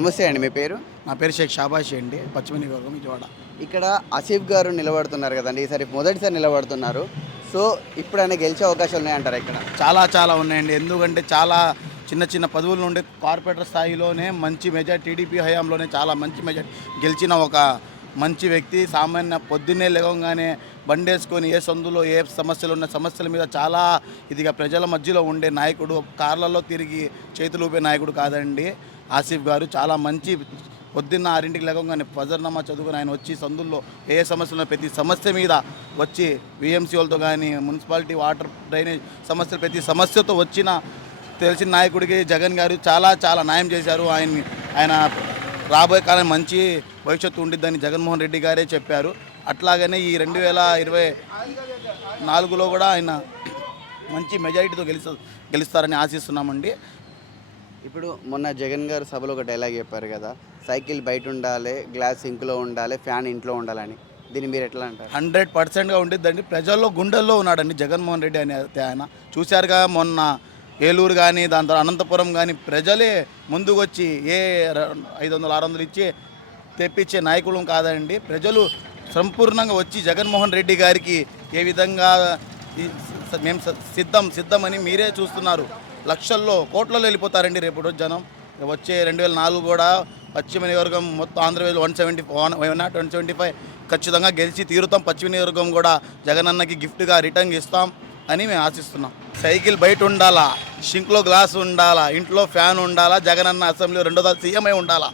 నమస్తే అండి. మీ పేరు? నా పేరు షేక్ షాబాషి అండి, పశ్చిమ నియోజకవర్గం విజయవాడ. ఇక్కడ ఆసిఫ్ గారు నిలబడుతున్నారు కదండి. ఈసారి మొదటిసారి నిలబడుతున్నారు. సో ఇప్పుడు ఆయన గెలిచే అవకాశాలు ఉన్నాయంటారా ఇక్కడ? చాలా ఉన్నాయండి. ఎందుకంటే చాలా చిన్న చిన్న పదవుల నుండి కార్పొరేటర్ స్థాయిలోనే మంచి మెజార్టీ, టీడీపీ హయాంలోనే చాలా మంచి మెజార్టీ గెలిచిన ఒక మంచి వ్యక్తి. సామాన్య పొద్దున్నే లేవగానే బండేసుకొని ఏ సందులో ఏ సమస్యలు ఉన్న సమస్యల మీద చాలా ఇదిగా ప్రజల మధ్యలో ఉండే నాయకుడు, కార్లలో తిరిగి చేతులు ఊపే నాయకుడు కాదండి ఆసిఫ్ గారు. చాలా మంచి పొద్దున్న 6ంటికి లేవగానే ఫజర్నామా చదువుకుని ఆయన వచ్చి సందుల్లో ఏ సమస్యలు ప్రతి సమస్య మీద వచ్చి విఎంసీ వాళ్ళతో కానీ మున్సిపాలిటీ వాటర్ డ్రైనేజ్ సమస్యలు ప్రతి సమస్యతో వచ్చిన తెలిసిన నాయకుడికి జగన్ గారు చాలా న్యాయం చేశారు. ఆయన రాబోయే కాలం మంచి భవిష్యత్తు ఉండిద్దని జగన్మోహన్ రెడ్డి గారే చెప్పారు. అట్లాగనే ఈ 2024లో కూడా ఆయన మంచి మెజారిటీతో గెలుస్తారని ఆశిస్తున్నామండి. ఇప్పుడు మొన్న జగన్ గారు సభలో ఒక డైలాగ్ చెప్పారు కదా, సైకిల్ బయట ఉండాలి, గ్లాస్ సింక్లో ఉండాలి, ఫ్యాన్ ఇంట్లో ఉండాలని. దీన్ని మీరు ఎట్లా అంటారు? 100%గా ఉండిద్దండి. ప్రజల్లో గుండెల్లో ఉన్నాడండి జగన్మోహన్ రెడ్డి అనే ఆయన. చూశారుగా మొన్న ఏలూరు కానీ దాని తర్వాత అనంతపురం కానీ ప్రజలే ముందుకు వచ్చి 500-600 ఇచ్చి తెప్పించే నాయకులం కాదండి. ప్రజలు సంపూర్ణంగా వచ్చి జగన్మోహన్ రెడ్డి గారికి ఏ విధంగా మేము సిద్ధమని మీరే చూస్తున్నారు. లక్షల్లో కోట్లలో వెళ్ళిపోతారండి రేపు రోజు జనం. వచ్చే 2004 కూడా పశ్చిమ నియోజకవర్గం మొత్తం ఆంధ్రప్రదేశ్ 175 ఖచ్చితంగా గెలిచి తీరుతాం. పశ్చిమ నియోజకవర్గం కూడా జగనన్నకి గిఫ్ట్గా రిటర్న్ ఇస్తాం అని మేము ఆశిస్తున్నాం. సైకిల్ బయట ఉండాలా, షింక్లో గ్లాస్ ఉండాలా, ఇంట్లో ఫ్యాన్ ఉండాలా, జగనన్న అసెంబ్లీ 2వ సీఎం అయి ఉండాలా.